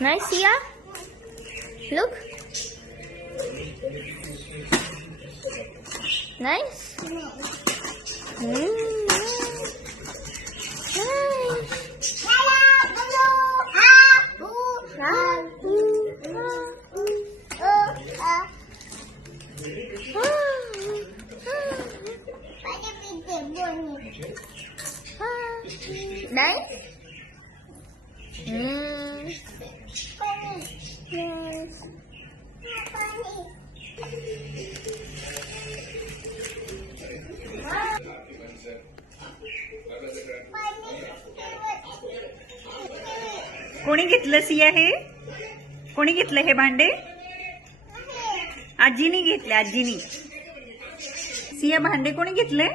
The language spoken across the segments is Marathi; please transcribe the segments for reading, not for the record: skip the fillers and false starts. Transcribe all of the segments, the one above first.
Nice, Sia. Look. Nice. Nice. कोणी घेतलं सिया हे? कोणी घेतलं हे भांडे? आजीनी घेतले, आजीनी. सिया भांडे कोणी घेतले?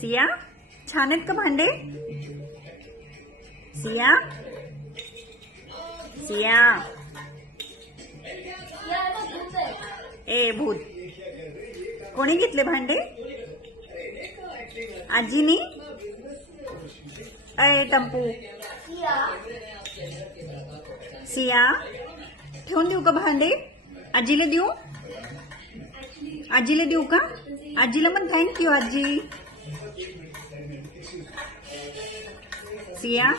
सिया छान आहेत का भांडे? सिया सिया ए भूत. कोणी घेतले भांडे? आजीनी. अय टंपू. सिया ठेवून देऊ का भांडे? आजीला देऊ? आजीला देऊ का? आजीला पण थँक्यू आजी. सिया